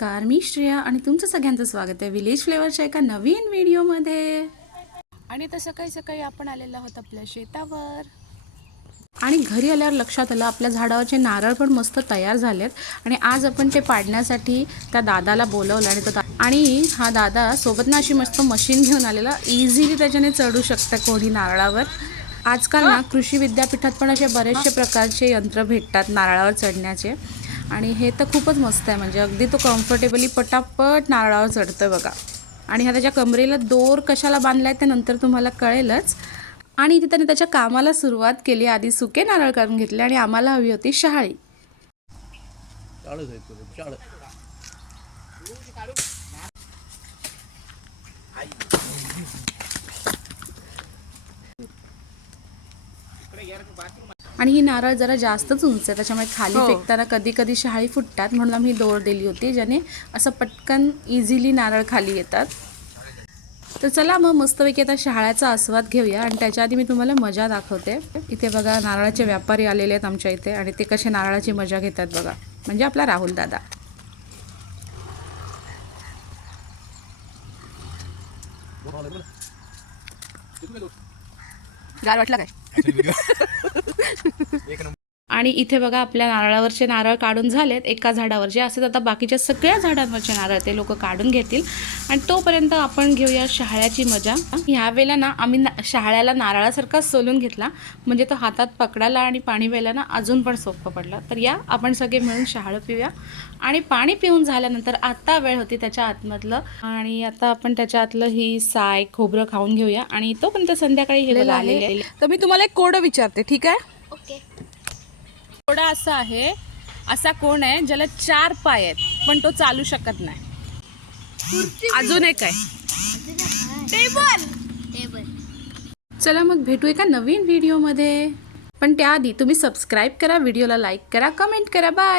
नमस्कार, मी श्रेया आणि तुमचं सगळ्यांचं स्वागत आहे विलेज फ्लेवरच्या एका नवीन व्हिडिओमध्ये. आणि तर सकाळी सकाळी आपण आलेलो आहोत आपल्या शेतावर. आणि घरी आल्यावर लक्षात आलं आपल्या झाडावरचे नारळ पण मस्त तयार झालेत आणि आज आपण ते पाडण्यासाठी त्या दादाला बोलवलं आणि हा दादा सोबत ना अशी मस्त मशीन घेऊन आलेला, इझिली त्याच्याने चढू शकतं कोणी नारळावर. आजकाल ना कृषी विद्यापीठात पण असे बरेचसे प्रकारचे यंत्र भेटतात नारळावर चढण्याचे आणि हे तर खूपच मस्त आहे. म्हणजे अगदी तो कम्फर्टेबली पटापट नारळावर चढतोय बघा. आणि हा त्याच्या कमरेला दोर कशाला बांधलाय ते नंतर तुम्हाला कळेलच. आणि इथे त्याने त्याच्या कामाला सुरुवात केली. आधी सुके नारळ काढून घेतले आणि आम्हाला हवी होती शहाळी. आणि ही नारळ जरा जास्तच उंच आहे, त्याच्यामुळे खाली फेकताना कधी कधी शहाळी फुटतात, म्हणून आम्ही दोर दिली होती ज्याने असं पटकन इझिली नारळ खाली येतात. तर चला मग मस्तपैकी आता शहाळ्याचा आस्वाद घेऊया. आणि त्याच्या आधी मी तुम्हाला मजा दाखवते. इथे बघा नारळाचे व्यापारी आलेले आहेत आमच्या इथे आणि ते कसे नारळाची मजा घेतात बघा. म्हणजे आपला राहुल दादा. गार वाटला काय? आणि इथे बघा आपल्या नारळावरचे नारळ काढून झालेत. एका झाडावरचे असेच आता बाकीच्या सगळ्या झाडांवरचे नारळ ते लोक काढून घेतील आणि तोपर्यंत आपण घेऊया शहाळ्याची मजा. ह्यावेळेला ना आम्ही शहाळ्याला नारळासारखा सोलून घेतला, म्हणजे तो हातात पकडायला आणि पाणी प्यायला ना अजून पण सोपं पडलं. तर या आपण सगळे मिळून शहाळं पिऊया. आणि पाणी पिऊन झाल्यानंतर आता वेळ होती त्याच्या आतमधलं, आणि आता आपण त्याच्या आतलं ही साय खोबरं खाऊन घेऊया. आणि तोपर्यंत संध्याकाळी हे आलेले आहे. तर मी तुम्हाला एक कोड विचारते, ठीक आहे? ओके. कोडा असा आहे, असा कोण आहे ज्याला 4 पाय आहेत पण तो चालू शकत नाही? अजून एक आहे टेबल. टेबल. चला मग भेटू एका नवीन व्हिडिओमध्ये. पण त्याआधी तुम्ही सबस्क्राईब करा, व्हिडिओला लाईक करा, कमेंट करा. बाय.